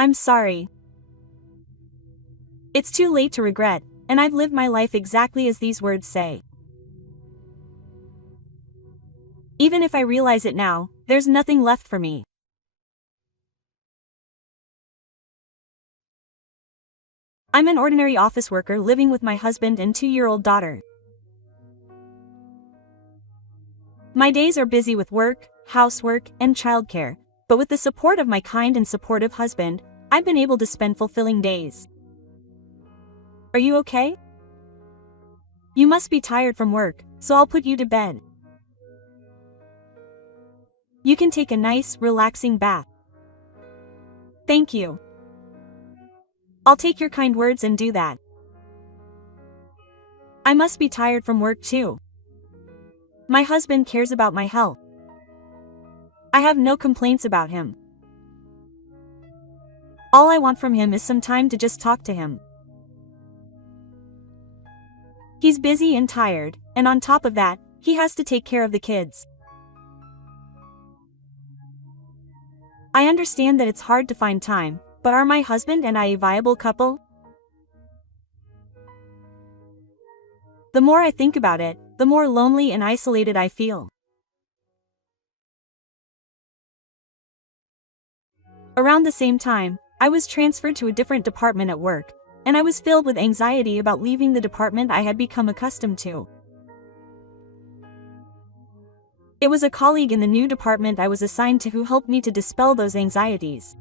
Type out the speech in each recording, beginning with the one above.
I'm sorry. It's too late to regret, and I've lived my life exactly as these words say. Even if I realize it now, there's nothing left for me. I'm an ordinary office worker living with my husband and 2-year-old daughter. My days are busy with work, housework, and childcare, but with the support of my kind and supportive husband, I've been able to spend fulfilling days. Are you okay? You must be tired from work, so I'll put you to bed. You can take a nice, relaxing bath. Thank you. I'll take your kind words and do that. I must be tired from work too. My husband cares about my health. I have no complaints about him. All I want from him is some time to just talk to him. He's busy and tired, and on top of that, he has to take care of the kids. I understand that it's hard to find time, but are my husband and I a viable couple? The more I think about it, the more lonely and isolated I feel. Around the same time, I was transferred to a different department at work, and I was filled with anxiety about leaving the department I had become accustomed to. It was a colleague in the new department I was assigned to who helped me to dispel those anxieties.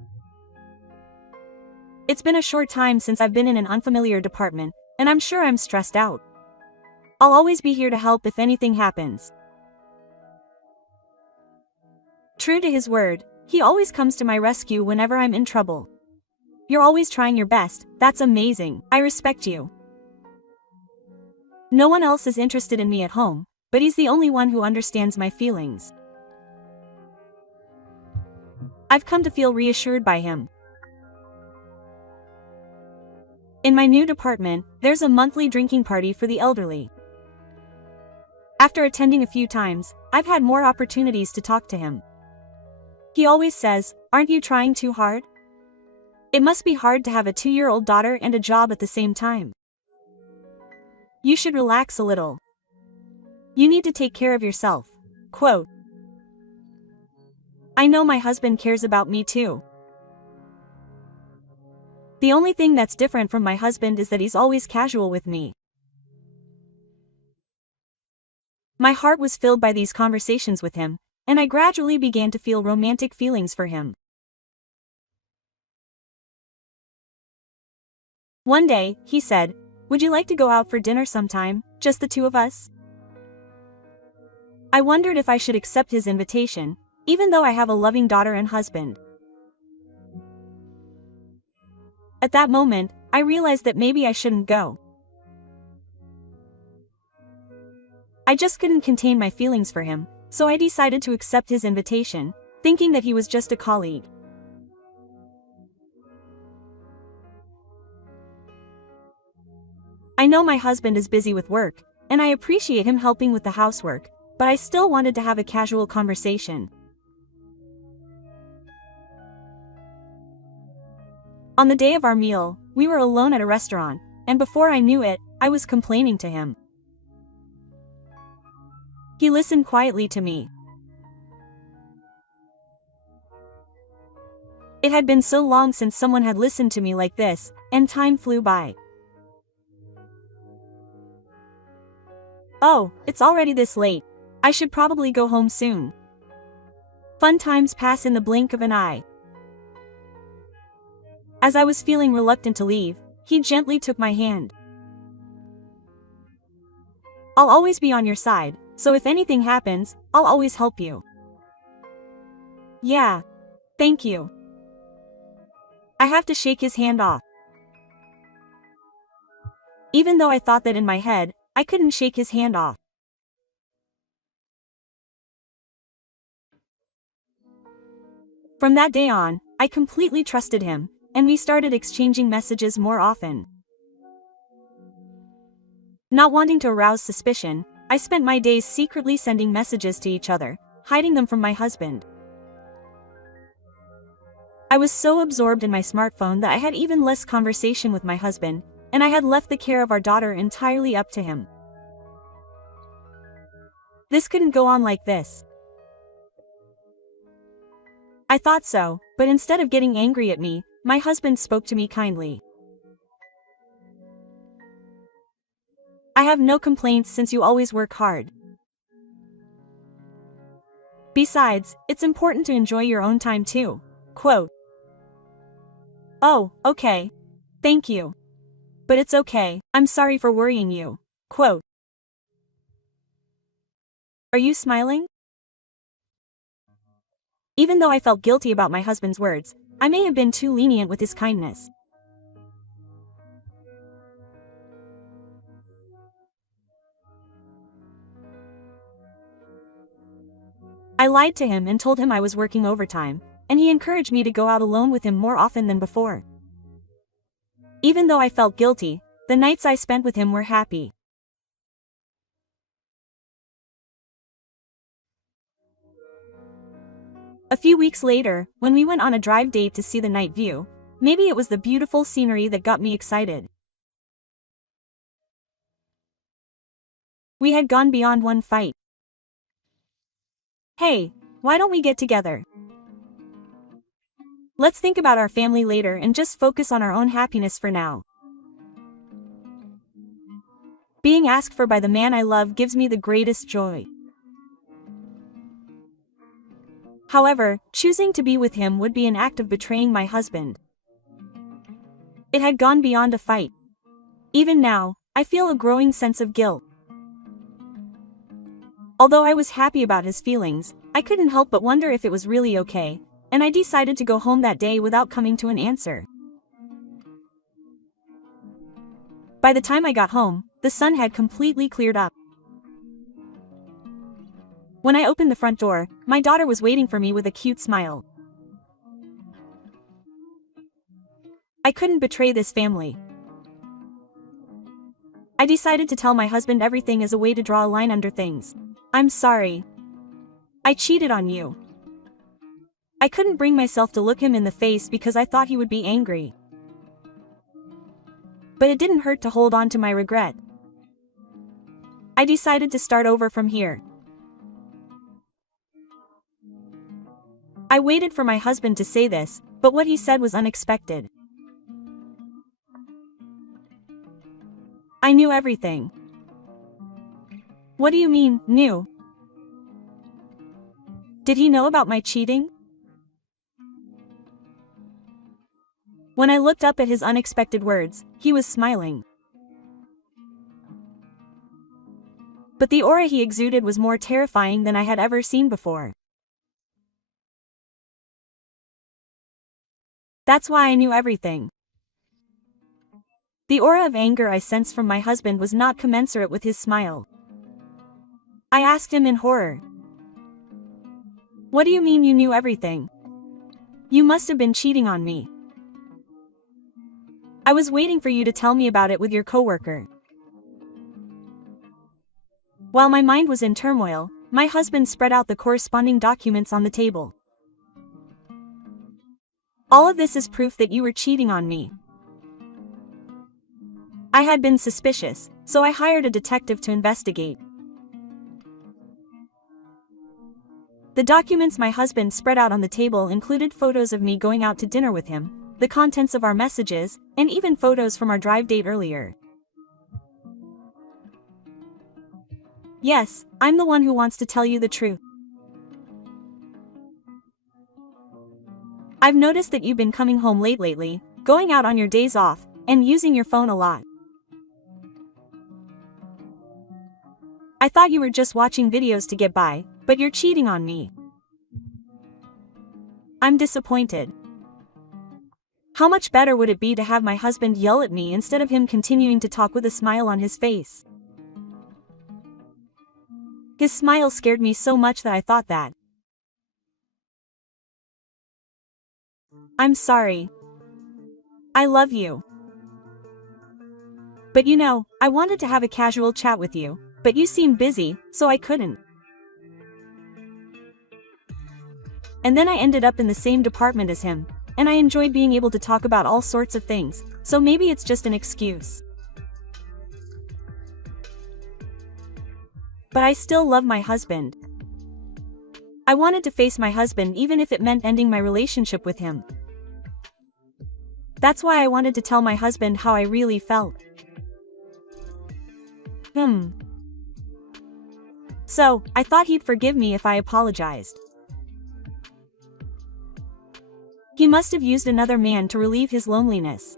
It's been a short time since I've been in an unfamiliar department, and I'm sure I'm stressed out. I'll always be here to help if anything happens. True to his word, he always comes to my rescue whenever I'm in trouble. You're always trying your best, that's amazing, I respect you. No one else is interested in me at home, but he's the only one who understands my feelings. I've come to feel reassured by him. In my new department, there's a monthly drinking party for the elderly. After attending a few times, I've had more opportunities to talk to him. He always says, "Aren't you trying too hard? It must be hard to have a 2-year-old daughter and a job at the same time. You should relax a little. You need to take care of yourself." Quote. I know my husband cares about me too. The only thing that's different from my husband is that he's always casual with me. My heart was filled by these conversations with him, and I gradually began to feel romantic feelings for him. One day, he said, "Would you like to go out for dinner sometime, just the two of us?" I wondered if I should accept his invitation, even though I have a loving daughter and husband. At that moment, I realized that maybe I shouldn't go. I just couldn't contain my feelings for him, so I decided to accept his invitation, thinking that he was just a colleague. I know my husband is busy with work, and I appreciate him helping with the housework, but I still wanted to have a casual conversation. On the day of our meal, we were alone at a restaurant, and before I knew it, I was complaining to him. He listened quietly to me. It had been so long since someone had listened to me like this, and time flew by. "Oh, it's already this late. I should probably go home soon." Fun times pass in the blink of an eye. As I was feeling reluctant to leave, he gently took my hand. "I'll always be on your side, so if anything happens, I'll always help you." "Yeah. Thank you." I have to shake his hand off. Even though I thought that in my head, I couldn't shake his hand off. From that day on, I completely trusted him, and we started exchanging messages more often. Not wanting to arouse suspicion, I spent my days secretly sending messages to each other, hiding them from my husband. I was so absorbed in my smartphone that I had even less conversation with my husband, and I had left the care of our daughter entirely up to him. This couldn't go on like this. I thought so, but instead of getting angry at me, my husband spoke to me kindly. I have no complaints since you always work hard. Besides, it's important to enjoy your own time too. Quote. Oh, okay. Thank you. But it's okay, I'm sorry for worrying you. Quote. Are you smiling? Even though I felt guilty about my husband's words, I may have been too lenient with his kindness. I lied to him and told him I was working overtime, and he encouraged me to go out alone with him more often than before. Even though I felt guilty, the nights I spent with him were happy. A few weeks later, when we went on a drive date to see the night view, maybe it was the beautiful scenery that got me excited. We had gone beyond one fight. Hey, why don't we get together? Let's think about our family later and just focus on our own happiness for now. Being asked for by the man I love gives me the greatest joy. However, choosing to be with him would be an act of betraying my husband. It had gone beyond a fight. Even now, I feel a growing sense of guilt. Although I was happy about his feelings, I couldn't help but wonder if it was really okay, and I decided to go home that day without coming to an answer. By the time I got home, the sun had completely cleared up. When I opened the front door, my daughter was waiting for me with a cute smile. I couldn't betray this family. I decided to tell my husband everything as a way to draw a line under things. I'm sorry. I cheated on you. I couldn't bring myself to look him in the face because I thought he would be angry. But it didn't hurt to hold on to my regret. I decided to start over from here. I waited for my husband to say this, but what he said was unexpected. I knew everything. What do you mean, knew? Did he know about my cheating? When I looked up at his unexpected words, he was smiling. But the aura he exuded was more terrifying than I had ever seen before. That's why I knew everything. The aura of anger I sensed from my husband was not commensurate with his smile. I asked him in horror. What do you mean you knew everything? You must have been cheating on me. I was waiting for you to tell me about it with your coworker. While my mind was in turmoil, my husband spread out the corresponding documents on the table. All of this is proof that you were cheating on me. I had been suspicious, so I hired a detective to investigate. The documents my husband spread out on the table included photos of me going out to dinner with him, the contents of our messages, and even photos from our drive date earlier. Yes, I'm the one who wants to tell you the truth. I've noticed that you've been coming home late lately, going out on your days off, and using your phone a lot. I thought you were just watching videos to get by, but you're cheating on me. I'm disappointed. How much better would it be to have my husband yell at me instead of him continuing to talk with a smile on his face? His smile scared me so much that I thought that. I'm sorry. I love you. But you know, I wanted to have a casual chat with you, but you seemed busy, so I couldn't. And then I ended up in the same department as him, and I enjoy being able to talk about all sorts of things, so maybe it's just an excuse. But I still love my husband. I wanted to face my husband even if it meant ending my relationship with him. That's why I wanted to tell my husband how I really felt. So, I thought he'd forgive me if I apologized. He must have used another man to relieve his loneliness.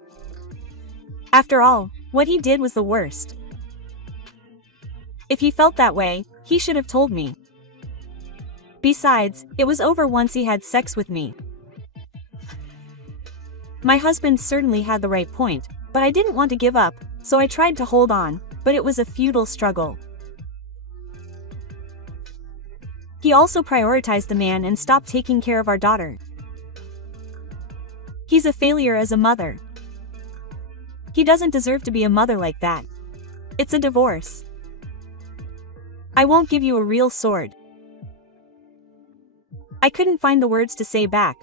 After all, what he did was the worst. If he felt that way, he should have told me. Besides, it was over once he had sex with me. My husband certainly had the right point, but I didn't want to give up, so I tried to hold on, but it was a futile struggle. He also prioritized the man and stopped taking care of our daughter. He's a failure as a mother. He doesn't deserve to be a mother like that. It's a divorce. I won't give you a real sword. I couldn't find the words to say back.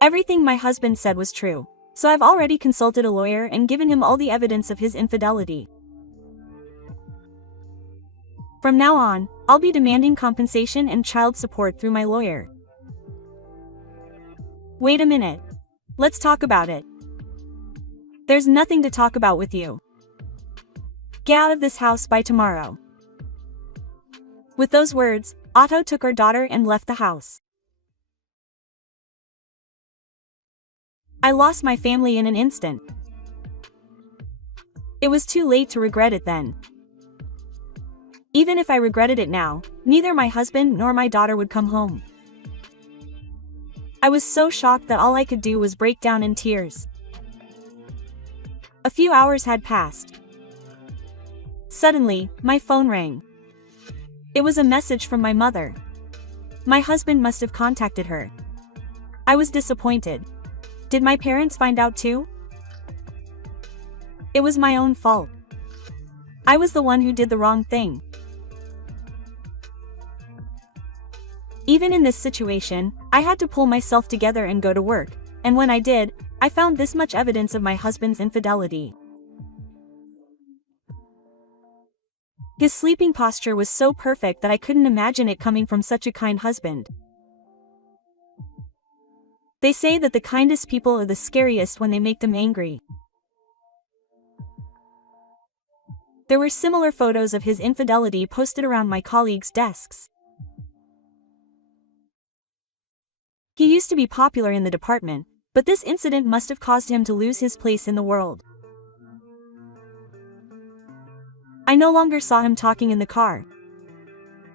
Everything my husband said was true, so I've already consulted a lawyer and given him all the evidence of his infidelity. From now on, I'll be demanding compensation and child support through my lawyer. Wait a minute. Let's talk about it. There's nothing to talk about with you. Get out of this house by tomorrow. With those words, Otto took our daughter and left the house. I lost my family in an instant. It was too late to regret it then. Even if I regretted it now, neither my husband nor my daughter would come home. I was so shocked that all I could do was break down in tears. A few hours had passed. Suddenly, my phone rang. It was a message from my mother. My husband must have contacted her. I was disappointed. Did my parents find out too? It was my own fault. I was the one who did the wrong thing. Even in this situation, I had to pull myself together and go to work, and when I did, I found this much evidence of my husband's infidelity. His sleeping posture was so perfect that I couldn't imagine it coming from such a kind husband. They say that the kindest people are the scariest when they make them angry. There were similar photos of his infidelity posted around my colleagues' desks. He used to be popular in the department, but this incident must have caused him to lose his place in the world. I no longer saw him talking in the car.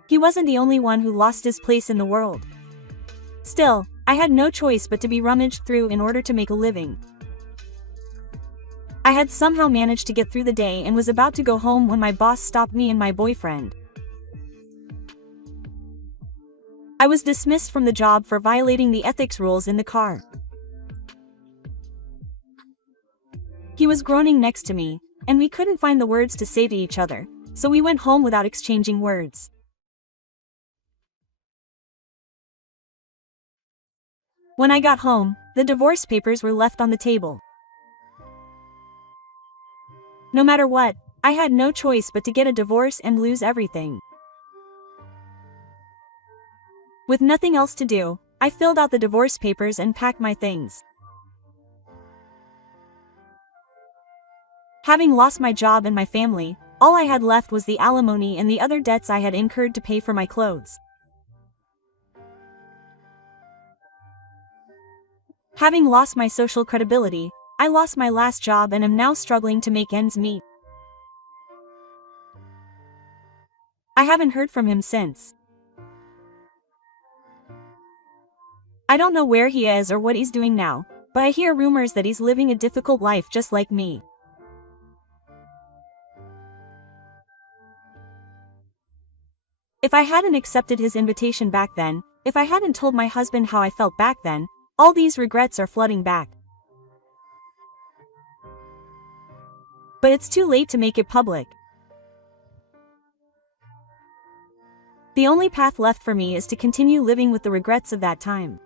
He wasn't the only one who lost his place in the world. Still, I had no choice but to be rummaged through in order to make a living. I had somehow managed to get through the day and was about to go home when my boss stopped me and my boyfriend. I was dismissed from the job for violating the ethics rules in the car. He was groaning next to me, and we couldn't find the words to say to each other, so we went home without exchanging words. When I got home, the divorce papers were left on the table. No matter what, I had no choice but to get a divorce and lose everything. With nothing else to do, I filled out the divorce papers and packed my things. Having lost my job and my family, all I had left was the alimony and the other debts I had incurred to pay for my clothes. Having lost my social credibility, I lost my last job and am now struggling to make ends meet. I haven't heard from him since. I don't know where he is or what he's doing now, but I hear rumors that he's living a difficult life just like me. If I hadn't accepted his invitation back then, if I hadn't told my husband how I felt back then, all these regrets are flooding back. But it's too late to make it public. The only path left for me is to continue living with the regrets of that time.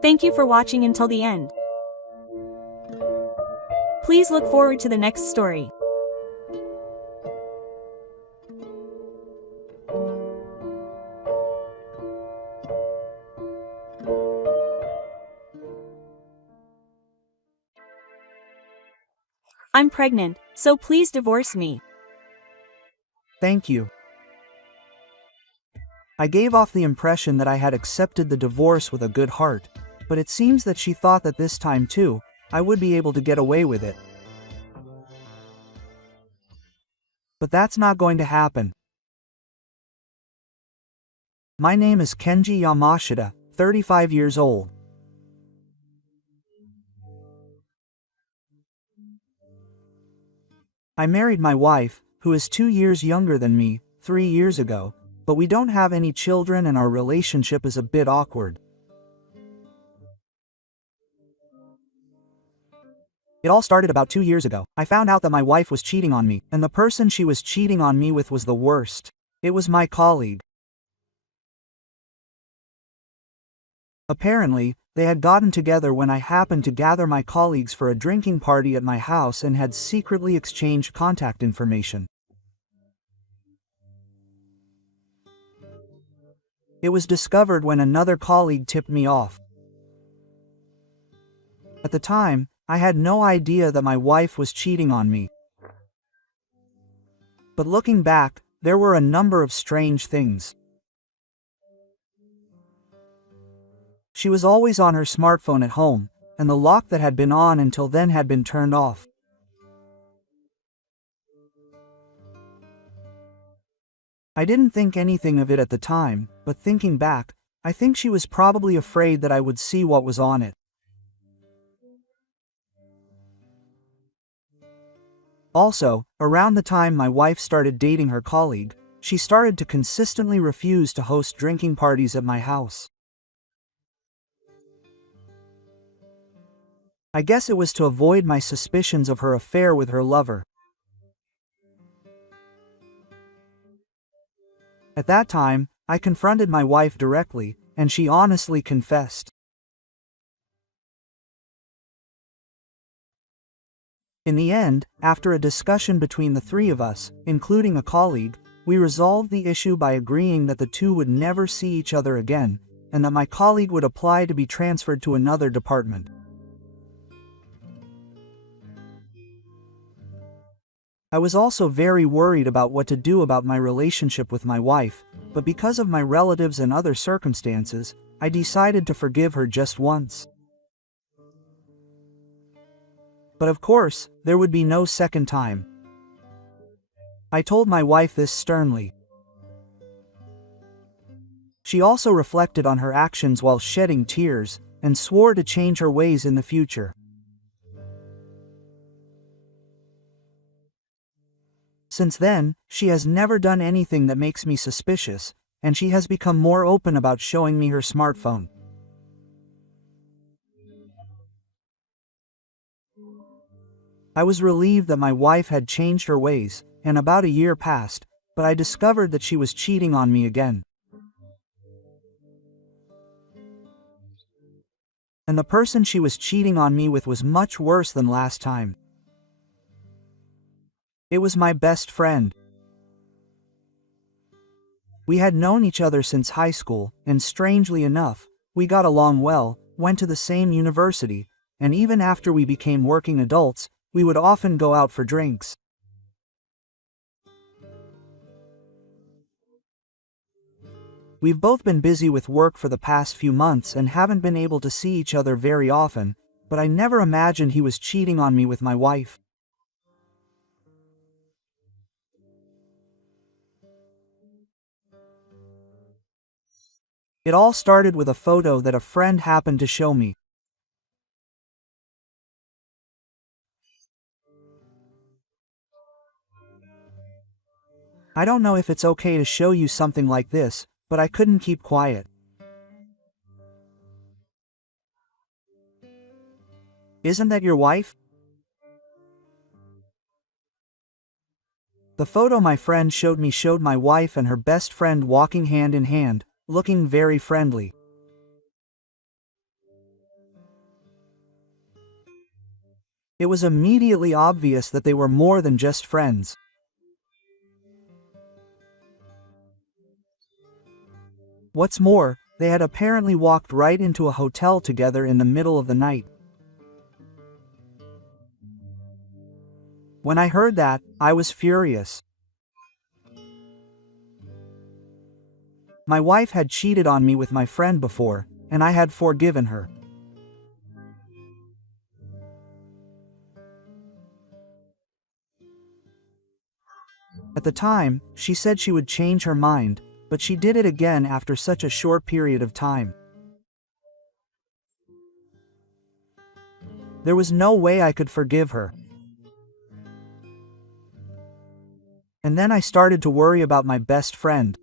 Thank you for watching until the end. Please look forward to the next story. I'm pregnant, so please divorce me. Thank you. I gave off the impression that I had accepted the divorce with a good heart, but it seems that she thought that this time too, I would be able to get away with it. But that's not going to happen. My name is Kenji Yamashita, 35 years old. I married my wife, who is 2 years younger than me, 3 years ago, but we don't have any children and our relationship is a bit awkward. It all started about 2 years ago. I found out that my wife was cheating on me, and the person she was cheating on me with was the worst. It was my colleague. Apparently, they had gotten together when I happened to gather my colleagues for a drinking party at my house and had secretly exchanged contact information. It was discovered when another colleague tipped me off. At the time, I had no idea that my wife was cheating on me. But looking back, there were a number of strange things. She was always on her smartphone at home, and the lock that had been on until then had been turned off. I didn't think anything of it at the time, but thinking back, I think she was probably afraid that I would see what was on it. Also, around the time my wife started dating her colleague, she started to consistently refuse to host drinking parties at my house. I guess it was to avoid my suspicions of her affair with her lover. At that time, I confronted my wife directly, and she honestly confessed. In the end, after a discussion between the three of us, including a colleague, we resolved the issue by agreeing that the two would never see each other again, and that my colleague would apply to be transferred to another department. I was also very worried about what to do about my relationship with my wife, but because of my relatives and other circumstances, I decided to forgive her just once. But of course, there would be no second time. I told my wife this sternly. She also reflected on her actions while shedding tears, and swore to change her ways in the future. Since then, she has never done anything that makes me suspicious, and she has become more open about showing me her smartphone. I was relieved that my wife had changed her ways, and about a year passed, but I discovered that she was cheating on me again. And the person she was cheating on me with was much worse than last time. It was my best friend. We had known each other since high school, and strangely enough, we got along well, went to the same university, and even after we became working adults, we would often go out for drinks. We've both been busy with work for the past few months and haven't been able to see each other very often, but I never imagined he was cheating on me with my wife. It all started with a photo that a friend happened to show me. I don't know if it's okay to show you something like this, but I couldn't keep quiet. Isn't that your wife? The photo my friend showed me showed my wife and her best friend walking hand in hand, looking very friendly. It was immediately obvious that they were more than just friends. What's more, they had apparently walked right into a hotel together in the middle of the night. When I heard that, I was furious. My wife had cheated on me with my friend before, and I had forgiven her. At the time, she said she would change her mind, but she did it again after such a short period of time. There was no way I could forgive her. And then I started to worry about my best friend.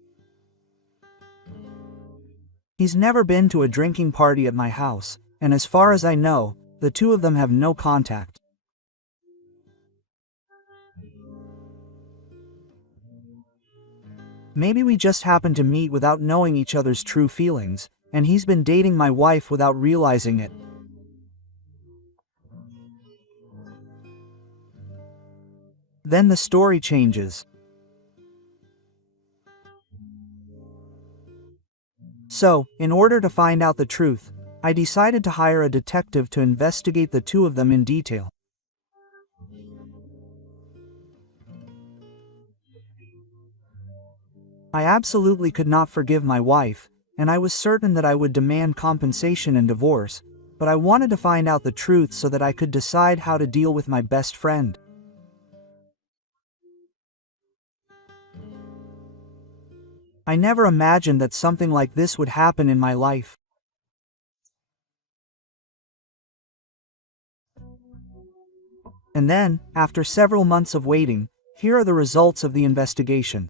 He's never been to a drinking party at my house, and as far as I know, the two of them have no contact. Maybe we just happened to meet without knowing each other's true feelings, and he's been dating my wife without realizing it. Then the story changes. So, in order to find out the truth, I decided to hire a detective to investigate the two of them in detail. I absolutely could not forgive my wife, and I was certain that I would demand compensation and divorce, but I wanted to find out the truth so that I could decide how to deal with my best friend. I never imagined that something like this would happen in my life. And then, after several months of waiting, here are the results of the investigation.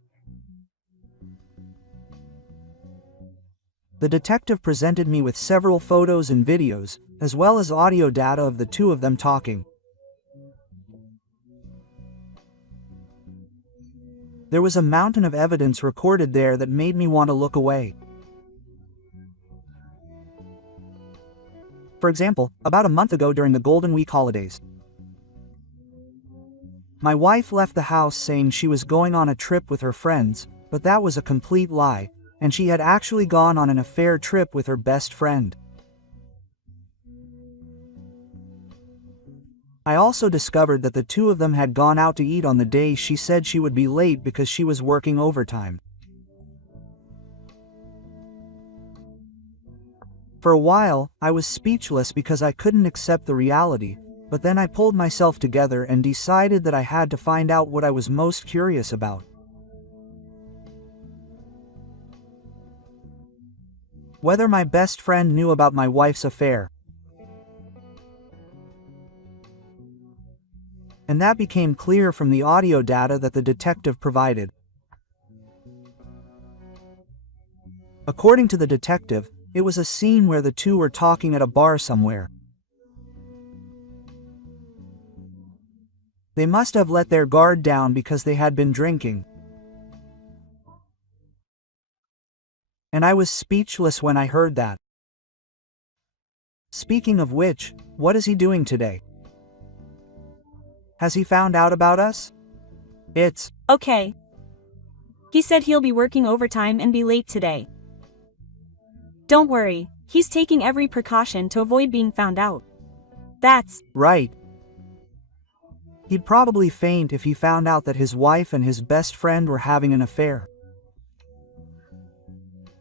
The detective presented me with several photos and videos, as well as audio data of the two of them talking. There was a mountain of evidence recorded there that made me want to look away. For example, about a month ago during the Golden Week holidays, my wife left the house saying she was going on a trip with her friends, but that was a complete lie, and she had actually gone on an affair trip with her best friend. I also discovered that the two of them had gone out to eat on the day she said she would be late because she was working overtime. For a while, I was speechless because I couldn't accept the reality, but then I pulled myself together and decided that I had to find out what I was most curious about. Whether my best friend knew about my wife's affair. And that became clear from the audio data that the detective provided. According to the detective, it was a scene where the two were talking at a bar somewhere. They must have let their guard down because they had been drinking. And I was speechless when I heard that. Speaking of which, what is he doing today? Has he found out about us? It's Okay. He said he'll be working overtime and be late today. Don't worry, he's taking every precaution to avoid being found out. That's right. He'd probably faint if he found out that his wife and his best friend were having an affair.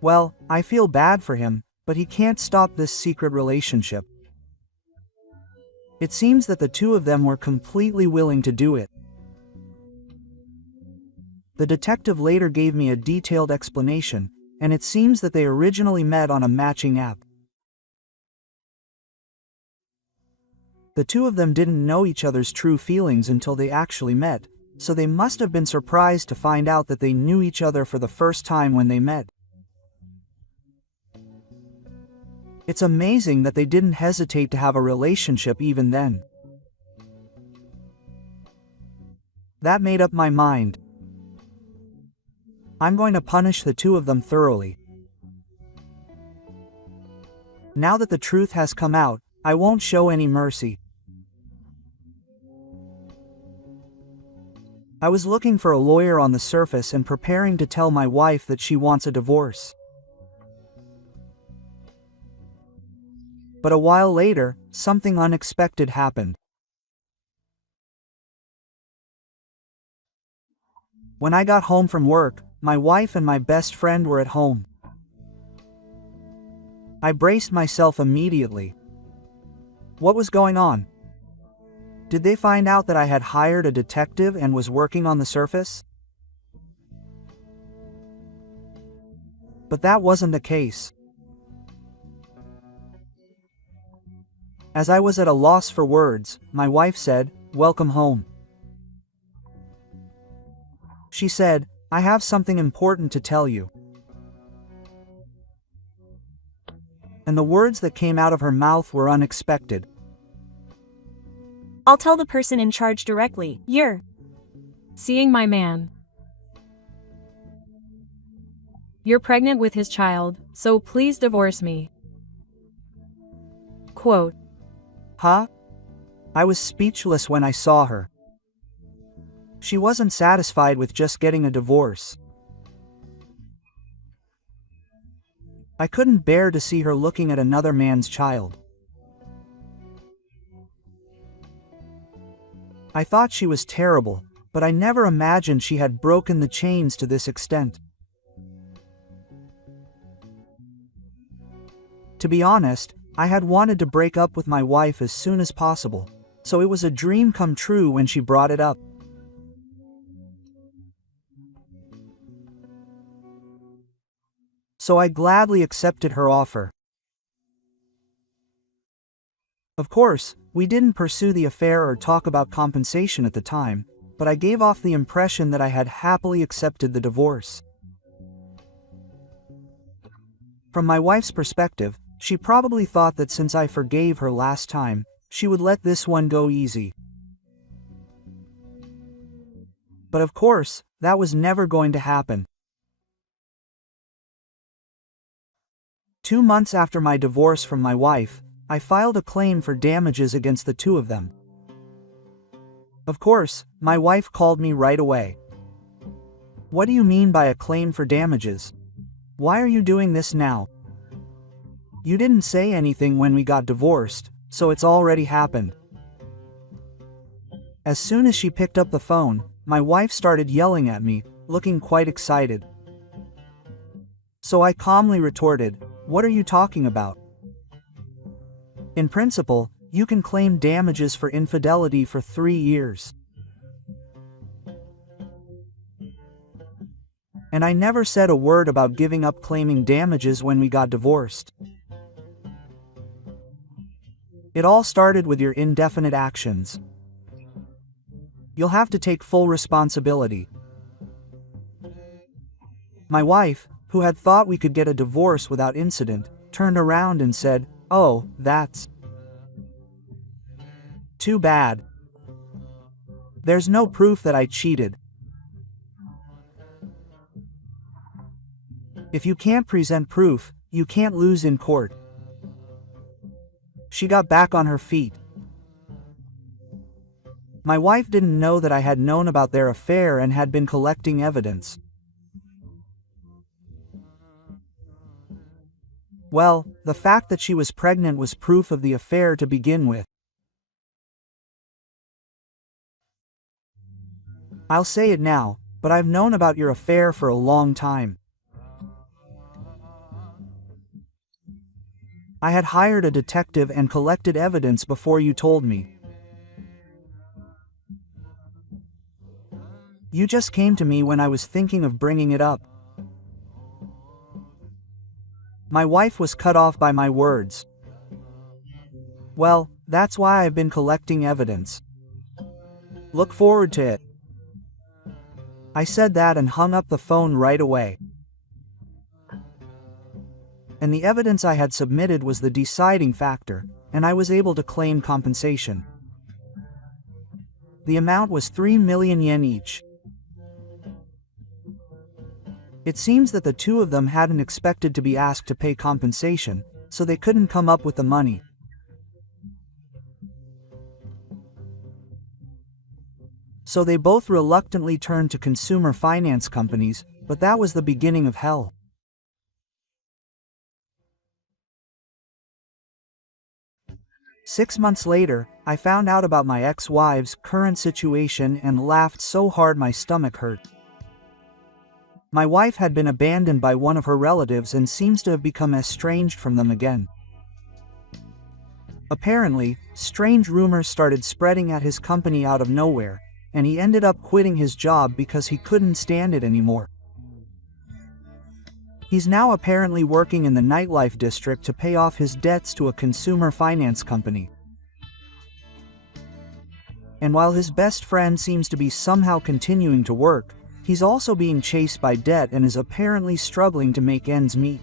Well, I feel bad for him, but he can't stop this secret relationship. It seems that the two of them were completely willing to do it. The detective later gave me a detailed explanation, and it seems that they originally met on a matching app. The two of them didn't know each other's true feelings until they actually met, so they must have been surprised to find out that they knew each other for the first time when they met. It's amazing that they didn't hesitate to have a relationship even then. That made up my mind. I'm going to punish the two of them thoroughly. Now that the truth has come out, I won't show any mercy. I was looking for a lawyer on the surface and preparing to tell my wife that she wants a divorce. But a while later, something unexpected happened. When I got home from work, my wife and my best friend were at home. I braced myself immediately. What was going on? Did they find out that I had hired a detective and was working on the surface? But that wasn't the case. As I was at a loss for words, my wife said, "Welcome home." She said, "I have something important to tell you." And the words that came out of her mouth were unexpected. I'll tell the person in charge directly. You're seeing my man. You're pregnant with his child, so please divorce me. Quote. Huh? I was speechless when I saw her. She wasn't satisfied with just getting a divorce. I couldn't bear to see her looking at another man's child. I thought she was terrible, but I never imagined she had broken the chains to this extent. To be honest, I had wanted to break up with my wife as soon as possible, so it was a dream come true when she brought it up. So I gladly accepted her offer. Of course, we didn't pursue the affair or talk about compensation at the time, but I gave off the impression that I had happily accepted the divorce. From my wife's perspective, she probably thought that since I forgave her last time, she would let this one go easy. But of course, that was never going to happen. 2 months after my divorce from my wife, I filed a claim for damages against the two of them. Of course, my wife called me right away. "What do you mean by a claim for damages? Why are you doing this now? You didn't say anything when we got divorced, so it's already happened." As soon as she picked up the phone, my wife started yelling at me, looking quite excited. So I calmly retorted, "What are you talking about? In principle, you can claim damages for infidelity for 3 years. And I never said a word about giving up claiming damages when we got divorced. It all started with your indefinite actions. You'll have to take full responsibility." My wife, who had thought we could get a divorce without incident, turned around and said, "Oh, that's too bad. There's no proof that I cheated. If you can't present proof, you can't lose in court." She got back on her feet. My wife didn't know that I had known about their affair and had been collecting evidence. Well, the fact that she was pregnant was proof of the affair to begin with. I'll say it now, but I've known about your affair for a long time. I had hired a detective and collected evidence before you told me. You just came to me when I was thinking of bringing it up. My wife was cut off by my words. "Well, that's why I've been collecting evidence. Look forward to it." I said that and hung up the phone right away. And the evidence I had submitted was the deciding factor, and I was able to claim compensation. The amount was 3 million yen each. It seems that the two of them hadn't expected to be asked to pay compensation, so they couldn't come up with the money. So they both reluctantly turned to consumer finance companies, but that was the beginning of hell. Six months later, I found out about my ex-wife's current situation and laughed so hard my stomach hurt. My wife had been abandoned by one of her relatives and seems to have become estranged from them again. Apparently, strange rumors started spreading at his company out of nowhere, and he ended up quitting his job because he couldn't stand it anymore. He's now apparently working in the nightlife district to pay off his debts to a consumer finance company. And while his best friend seems to be somehow continuing to work, he's also being chased by debt and is apparently struggling to make ends meet.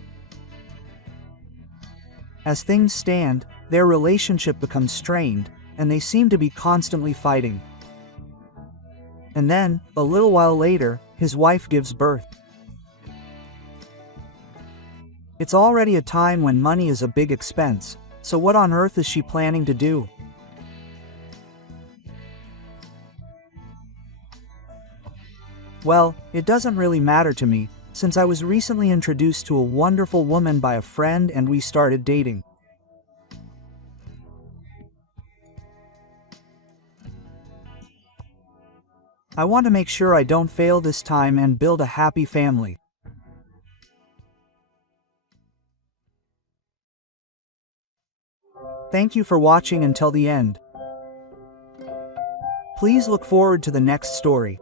As things stand, their relationship becomes strained, and they seem to be constantly fighting. And then, a little while later, his wife gives birth. It's already a time when money is a big expense, so what on earth is she planning to do? Well, it doesn't really matter to me, since I was recently introduced to a wonderful woman by a friend and we started dating. I want to make sure I don't fail this time and build a happy family. Thank you for watching until the end. Please look forward to the next story.